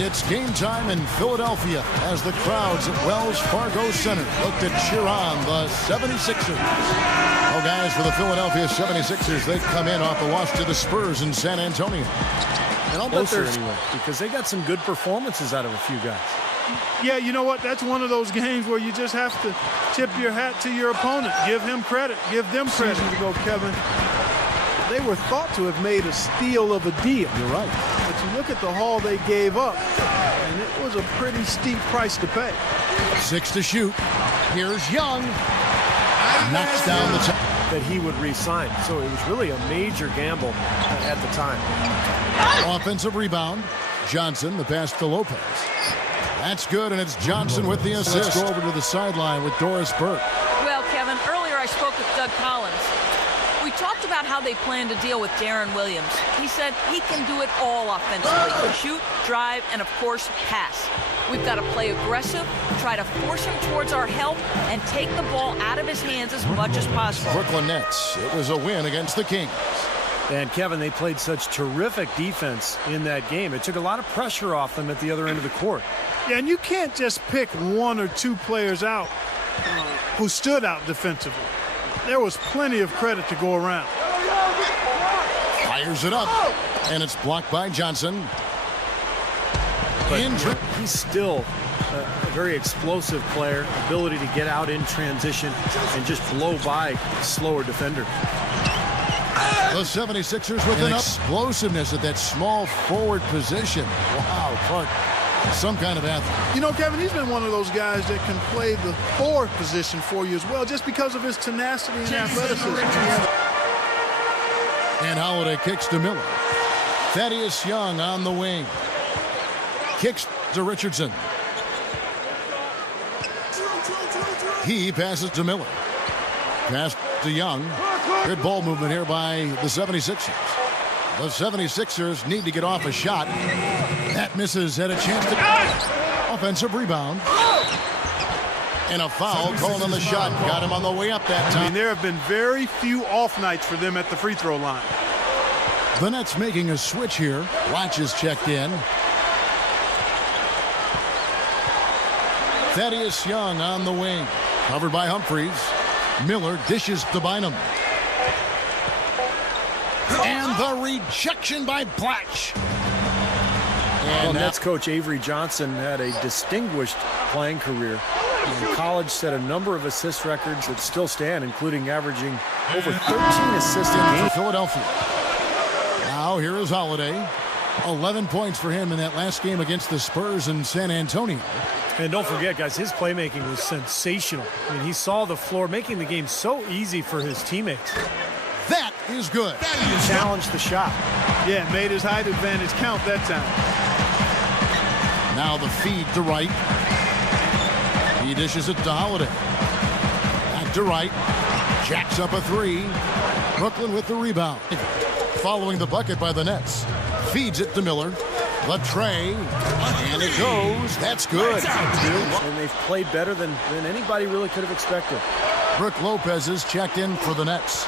It's game time in Philadelphia as the crowds at Wells Fargo Center look to cheer on the 76ers. Oh, guys, for the Philadelphia 76ers, they come in off the loss to the Spurs in San Antonio. And I'll bet there's anyway, because they got some good performances out of a few guys. Yeah, you know what? That's one of those games where you just have to tip your hat to your opponent. Give him credit. Give them credit. To go, Kevin. They were thought to have made a steal of a deal. You're right. But you look at the haul they gave up, and it was a pretty steep price to pay. 6 to shoot. Here's Young. Knocks down the top. That he would re-sign. So it was really a major gamble at the time. Offensive rebound. Johnson, the pass to Lopez. That's good, and it's Johnson with the assist. Let's go over to the sideline with Doris Burke. Well, Kevin, earlier I spoke with Doug Collins. We talked about how they plan to deal with Darren Williams. He said he can do it all offensively. Shoot, drive, and, of course, pass. We've got to play aggressive, try to force him towards our help, and take the ball out of his hands as much as possible. Brooklyn Nets. It was a win against the Kings. And, Kevin, they played such terrific defense in that game. It took a lot of pressure off them at the other end of the court. Yeah, and you can't just pick one or two players out who stood out defensively. There was plenty of credit to go around. Fires it up, and it's blocked by Johnson. He's still a very explosive player, ability to get out in transition and just blow by slower defender. The 76ers with an explosiveness at that small forward position. Wow, Clark, some kind of athlete. You know, Kevin, he's been one of those guys that can play the forward position for you as well, just because of his tenacity and athleticism. And Holiday kicks to Miller. Thaddeus Young on the wing. Kicks to Richardson. He passes to Miller. Pass to Young. Good ball movement here by the 76ers. The 76ers need to get off a shot. That misses. Had a chance to... Offensive rebound. And a foul called on the shot. Got him on the way up that time. I mean, there have been very few off nights for them at the free throw line. The Nets making a switch here. Watch is checked in. Thaddeus Young on the wing. Covered by Humphries. Miller dishes to Bynum. And the rejection by Blatch. Well, Nets coach Avery Johnson had a distinguished playing career. In college, set a number of assist records that still stand, including averaging over 13 assists in game. Philadelphia. Now here is Holiday. 11 points for him in that last game against the Spurs in San Antonio. And don't forget, guys, his playmaking was sensational. I mean, he saw the floor, making the game so easy for his teammates. That is good. He challenged the shot. Yeah, made his height advantage count that time. Now the feed to Wright. He dishes it to Holiday. Back to Wright. Jacks up a three. Brooklyn with the rebound. Following the bucket by the Nets. Feeds it to Miller. The tray. And it goes. That's good. And they've played better than anybody really could have expected. Brook Lopez is checked in for the Nets.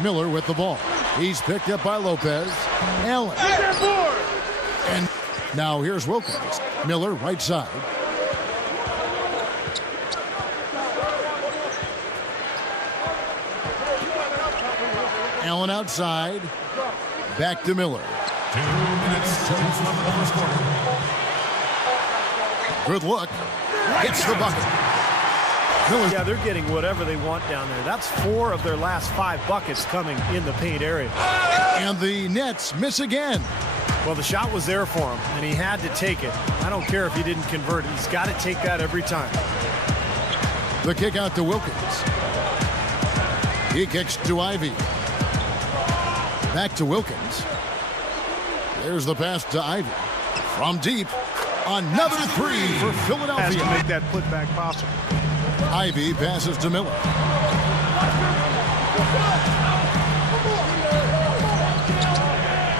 Miller with the ball. He's picked up by Lopez. Allen. And now here's Wilkins. Miller right side. Allen outside. Back to Miller. 2 minutes left in the first quarter. Good look. Gets the bucket. Miller. Yeah, they're getting whatever they want down there. That's 4 of their last 5 buckets coming in the paint area. And the Nets miss again. Well, the shot was there for him, and he had to take it. I don't care if he didn't convert it. He's got to take that every time. The kick out to Wilkins. He kicks to Ivy. Back to Wilkins. There's the pass to Ivy. From deep. Another three for Philadelphia. Has to make that putback possible. Ivy passes to Miller.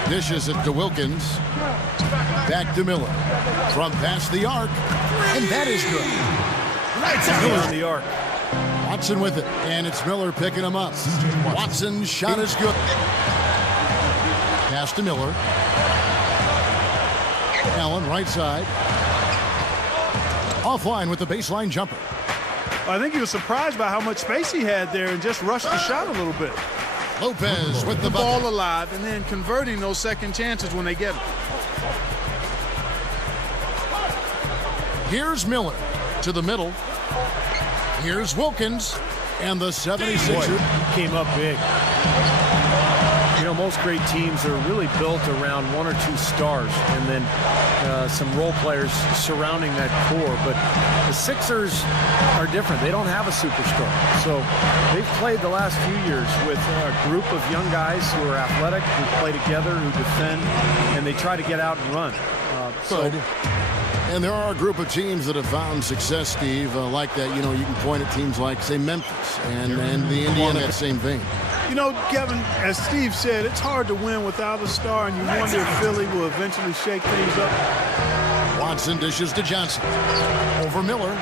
Dishes it to Wilkins. Back to Miller. From past the arc. And that is good. Miller on the arc. Watson with it. And it's Miller picking him up. Watson's shot is good. Pass to Miller. Allen, right side. Offline with the baseline jumper. I think he was surprised by how much space he had there and just rushed the shot a little bit. Lopez with the Ball bucket. alive and then converting those second chances when they get them. Here's Miller to the middle. Here's Wilkins. And the 76ers came up big. You know, most great teams are really built around one or two stars and then some role players surrounding that core. But the Sixers are different. They don't have a superstar. So they've played the last few years with a group of young guys who are athletic, who play together, who defend, and they try to get out and run. And there are a group of teams that have found success, Steve, like that. You know, you can point at teams like, say, Memphis and the Indiana in that same vein. You know, Kevin, as Steve said, it's hard to win without a star, and you wonder if Philly will eventually shake things up. Watson dishes to Johnson. Over Miller.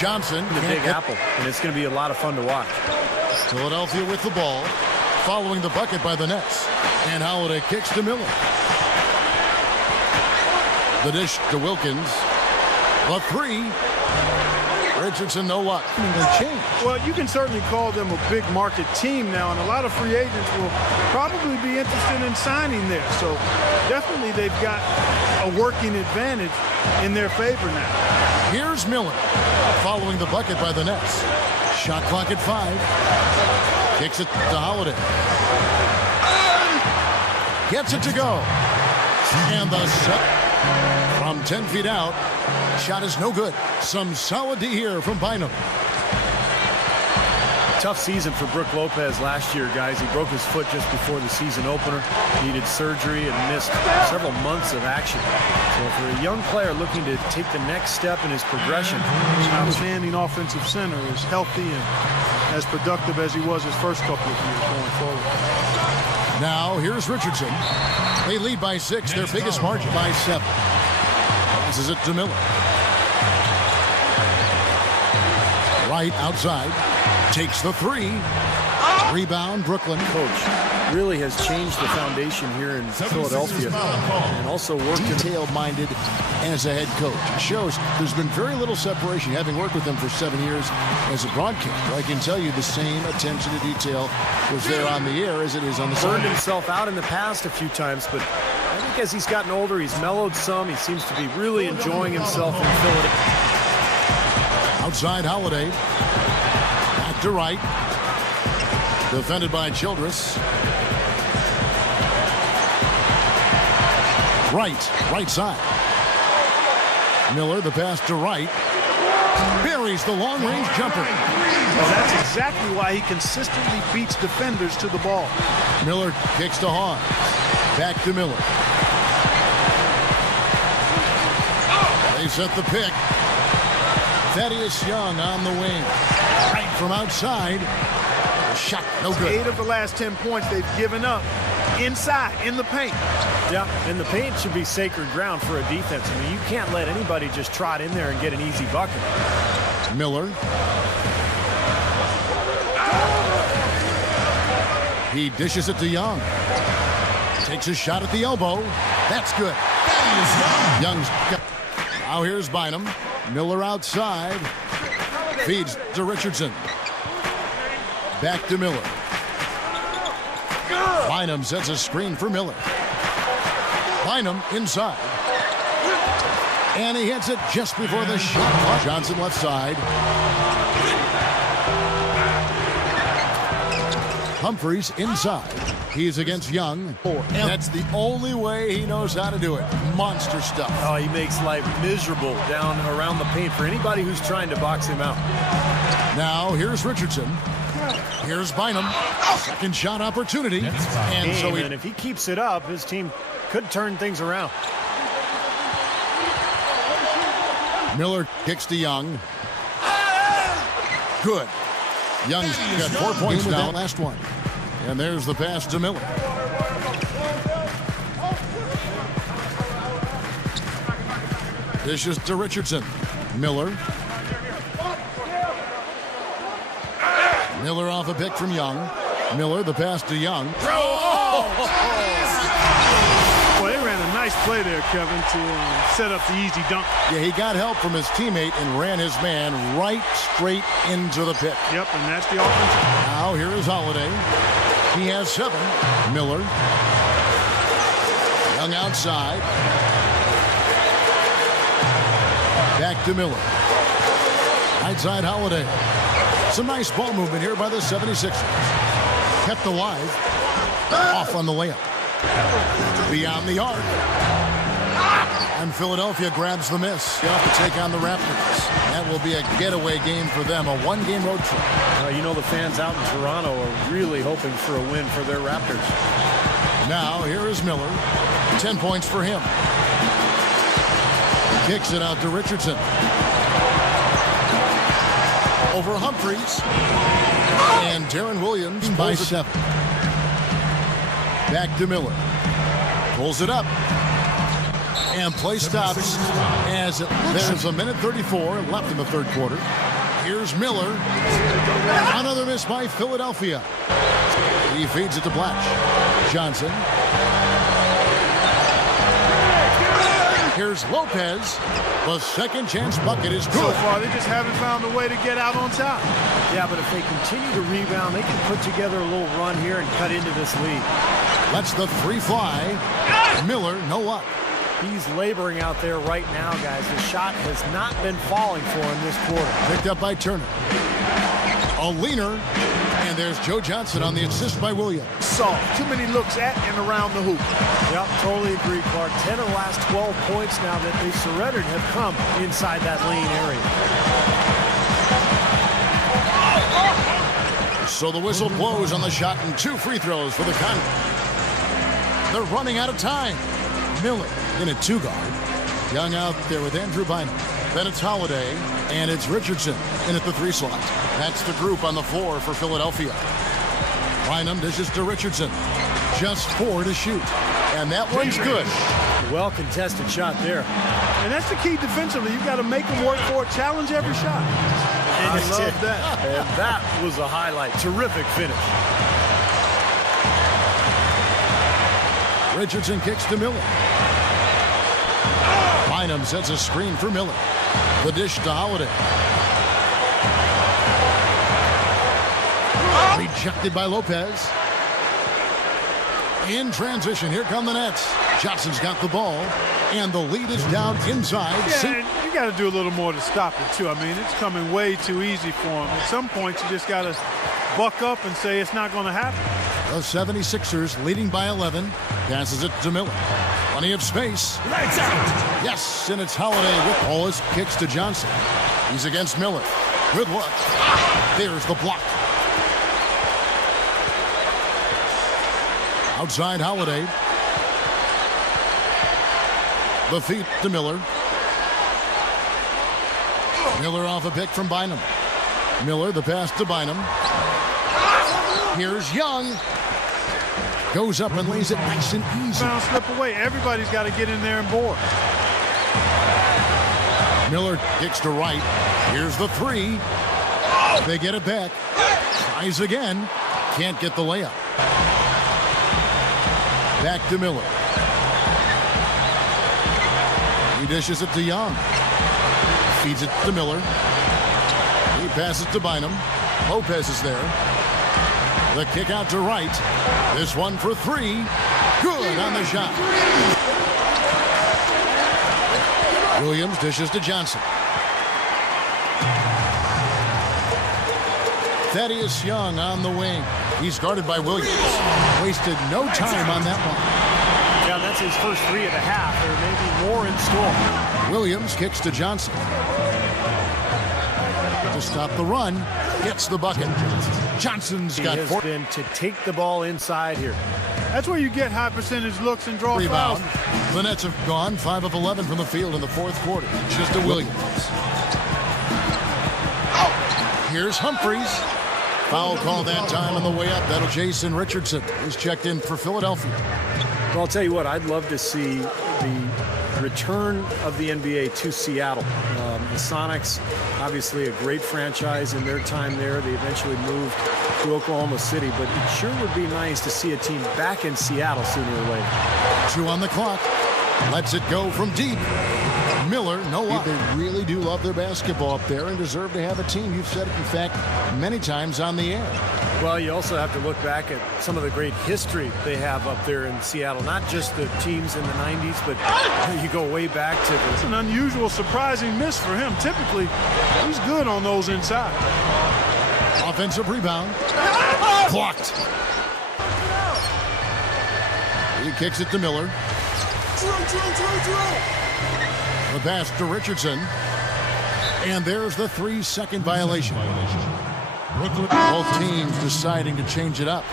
Johnson. The big apple, and it's going to be a lot of fun to watch. Philadelphia with the ball, following the bucket by the Nets. And Holiday kicks to Miller. The dish to Wilkins. The three. Richardson, no luck. Well, you can certainly call them a big market team now, and a lot of free agents will probably be interested in signing there. So definitely they've got a working advantage in their favor now. Here's Miller, following the bucket by the Nets. Shot clock at 5. Kicks it to Holiday. Gets it to go. And the set. From 10 feet out, shot is no good. Some solid D here from Bynum. Tough season for Brook Lopez last year, guys. He broke his foot just before the season opener, needed surgery, and missed several months of action. So for a young player looking to take the next step in his progression, Outstanding offensive center is healthy and as productive as he was his first couple of years going forward. Now, here's Richardson. They lead by 6, their biggest margin by 7. Passes it to Miller. Right outside. Takes the 3. Rebound, Brooklyn. Coach really has changed the foundation here in Philadelphia and also worked detail-minded as a head coach. It shows there's been very little separation, having worked with them for 7 years as a broadcaster. I can tell you the same attention to detail was there on the air as it is on the burned sideline. himself out in the past a few times, but I think as he's gotten older, he's mellowed some. He seems to be really enjoying himself in Philadelphia. Outside Holiday. Back to right. Defended by Childress. Right side. Miller, the pass to right. Buries the long-range jumper. Well, that's exactly why he consistently beats defenders to the ball. Miller kicks to Hawes. Back to Miller. They set the pick. Thaddeus Young on the wing. Right from outside. Shot no good. 8 of the last 10 points they've given up inside, in the paint. Yeah, and the paint should be sacred ground for a defense. I mean, you can't let anybody just trot in there and get an easy bucket. Miller. He dishes it to Young. Takes a shot at the elbow. That's good. Young's got. Now here's Bynum. Miller outside. Feeds to Richardson. Back to Miller. Bynum sets a screen for Miller. Bynum inside. And he hits it just before the shot. Johnson left side. Humphries inside. He's against Young. And that's the only way he knows how to do it. Monster stuff. Oh, he makes life miserable down around the paint for anybody who's trying to box him out. Now here's Richardson. Here's Bynum. Second shot opportunity. And so if he keeps it up, his team could turn things around. Miller kicks to Young. Good. Young's got 4 points now. Last one. And there's the pass to Miller. Dishes to Richardson. Miller. Miller off a pick from Young. Miller, the pass to Young. Well, they ran a nice Nice play there, Kevin, to set up the easy dunk. Yeah, he got help from his teammate and ran his man right straight into the pit. Yep, and that's the offensive. Now here is Holiday. He has 7. Miller. Young outside. Back to Miller. Right side Holiday. Some nice ball movement here by the 76ers. Kept alive. Off on the layup. Beyond the arc. And Philadelphia grabs the miss. They have to take on the Raptors. That will be a getaway game for them, a one-game road trip. You know the fans out in Toronto are really hoping for a win for their Raptors. Now here is Miller. 10 points for him. Kicks it out to Richardson. Over Humphries. And Darren Williams by 7. Back to Miller. Pulls it up. And play stops as there's a minute 34 left in the third quarter. Here's Miller. Another miss by Philadelphia. He feeds it to Blatch. Johnson. Here's Lopez. The second chance bucket is good. So far, they just haven't found a way to get out on top. Yeah, but if they continue to rebound, they can put together a little run here and cut into this lead. Lets the 3 fly. Miller, no luck. He's laboring out there right now, guys. The shot has not been falling for him this quarter. Picked up by Turner. A leaner. And there's Joe Johnson on the assist by Williams. Soft. Too many looks at and around the hoop. Yep, totally agree, Clark. 10 of the last 12 points now that they've surrendered have come inside that lane area. So the whistle blows on the shot and 2 free throws for the Condors. They're running out of time. Miller in a 2-guard. Young out there with Andrew Bynum. Then it's Holiday, and it's Richardson in at the 3 slot. That's the group on the floor for Philadelphia. Bynum dishes to Richardson. Just 4 to shoot. And that one's good. Well contested shot there. And that's the key defensively. You've got to make them work for it, challenge every shot. And I love that. And that was a highlight. Terrific finish. Richardson kicks to Miller. Bynum sets a screen for Miller. The dish to Holiday. Rejected by Lopez. In transition, here come the Nets. Johnson's got the ball, and the lead is down inside. Yeah, you got to do a little more to stop it, too. I mean, it's coming way too easy for him. At some point, you just got to buck up and say it's not going to happen. The 76ers leading by 11. Passes it to Miller. Plenty of space. Lights out. Yes, and it's Holiday with all his kicks to Johnson. He's against Miller. Good look. There's the block. Outside Holiday. The feet to Miller. Miller off a pick from Bynum. Miller, the pass to Bynum. Here's Young. Goes up and lays it nice and easy. Bound slip away. Everybody's got to get in there and board. Miller kicks to right. Here's the 3. They get it back. Tries again. Can't get the layup. Back to Miller. He dishes it to Young. Feeds it to Miller. He passes to Bynum. Lopez is there. The kick out to right. This one for 3. Good on the shot. Williams dishes to Johnson. Thaddeus Young on the wing. He's guarded by Williams. Wasted no time on that one. Yeah, that's his first 3 of the half. There may be more in store. Williams kicks to Johnson. To stop the run, gets the bucket. Johnson's got 4. Been to take the ball inside here. That's where you get high percentage looks and draw Rebound. fouls. The Nets have gone 5 of 11 from the field in the fourth quarter. Just to Williams. Here's Humphries. Foul call that time on the way up. That'll Jason Richardson. He's checked in for Philadelphia. Well, I'll tell you what, I'd love to see the return of the NBA to Seattle. The Sonics, obviously a great franchise in their time there. They eventually moved to Oklahoma City, but it sure would be nice to see a team back in Seattle sooner or later. 2 on the clock. Lets it go from deep. Miller, no up. They really do love their basketball up there and deserve to have a team. You've said it, in fact, many times on the air. Well, you also have to look back at some of the great history they have up there in Seattle. Not just the teams in the 90s, but you go way back to the... It's an unusual, surprising miss for him. Typically, he's good on those inside. Offensive rebound. Blocked. He kicks it to Miller. The pass to Richardson. And there's the 3-second violation. Both teams deciding to change it up.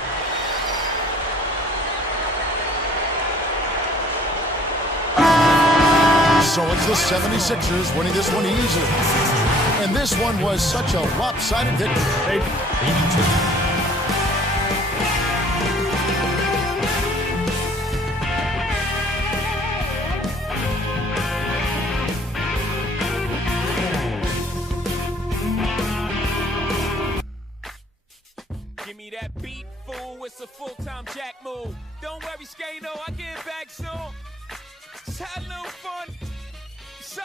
So it's the 76ers winning this one easily. And this one was such a lopsided victory. Give me that beat, fool. It's a full-time jack move. Don't worry, Skano, I get back soon. Just had a little fun. What's up?